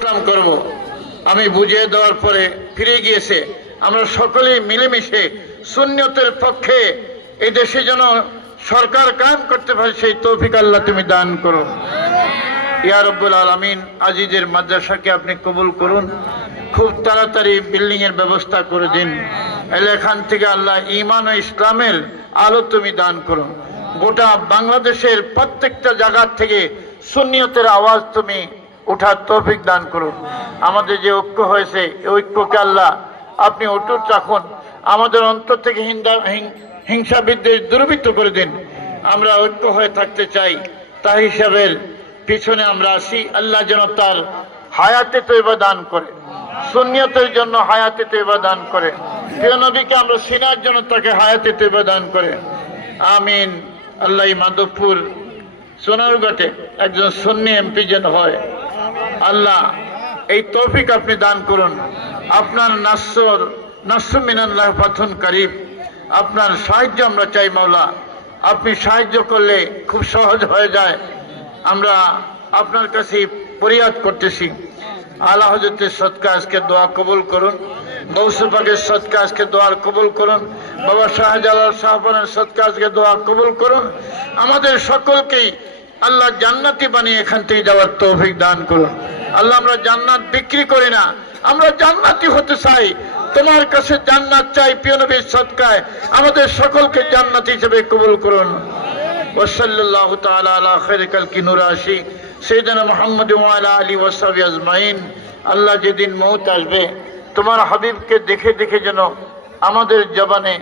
ইসলাম করব আমি বুঝিয়ে দেওয়ার পরে ফিরে গিয়েছে। আমরা সকলেই মিলেমিশে সুন্নিয়তের পক্ষে এই দেশে যেন সরকার কায়েম করতে পারে সেই তৌফিক আল্লাহ তুমি দান করো। ইয়া রব্বুল আলামিন, আজিজের মাদ্রাসাকে আপনি কবুল করুন। খুব তাড়াতাড়ি বিল্ডিং এর ব্যবস্থা করে দিন। এখান থেকে আল্লাহ ঈমান ও ইসলামের আলো তুমি দান করো। গোটা বাংলাদেশের প্রত্যেকটা জায়গা থেকে সুন্নিয়তের আওয়াজ তুমি উঠার তৌফিক দান করুন। আমাদের যে ঐক্য হয়েছে এই ঐক্যকে আল্লাহ আপনি অটুট রাখুন। আমাদের অন্তর থেকে হিংসা বিদ্বেষ দূরীভূত করে দিন। আমরা ঐক্য হয়ে থাকতে চাই, তা হিসাবের পিছনে আমরা আসি। আল্লাহ যেন তার হায়াতে তৈবা দান করে, সুন্নিয়তের জন্য হায়াতে তৈবা দান করে, প্রিয় নবীকে আমরা সিনার জন্য তাকে হায়াতে তৈবা দান করে। আমিন। আল্লাহ মাধবপুর সোনারঘাটে একজন সুন্নি এমপি যেন হয়, আল্লাহ এই তৌফিক আপনি দান করুন। আপনার নাসর মিনাল্লাহ ফাতহুন কারীব, আপনার সাহায্য আমরা চাই মাওলা। আপনি সাহায্য করলে খুব সহজ হয়ে যায়। আমরা আপনার কাছে ফরিয়াদ করতেছি। আলা হযরতের সদকা আজকে দোয়া কবুল করুন। গৌসে পাকের সদকা আজকে দোয়া কবুল করুন। বাবা শাহজালাল শাহবানের সদকা আজকে দোয়া কবুল করুন। আমাদের সকলকেই আল্লাহ জান্নাতি বানিয়ে এখান থেকে যাওয়ার তৌফিক দান করুন। আল্লাহ আমরা জান্নাত বিক্রি করি না, আমরা জান্নাতি হতে চাই। তোমার কাছে জান্নাত চাই। প্রিয় নবীর সদকায় আমাদের সকলকে জান্নাতি হিসেবে কবুল করুন। ওয়াসাল্লাল্লাহু তাআলা আলা খায়রি খালকি নূর আশি সাইয়্যিদানা মুহাম্মদ ওয়া আলা আলিহি ওয়া সাহবিহি আজমাইন। আল্লাহ যেদিন মউত আসবে তোমার হাবিবকে দেখে দেখে যেন আমাদের জবানে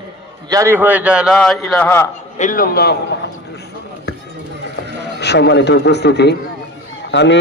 জারি হয়ে যায় লা ইলাহা ইল্লাল্লাহ। সম্মানিত উপস্থিতি, আমি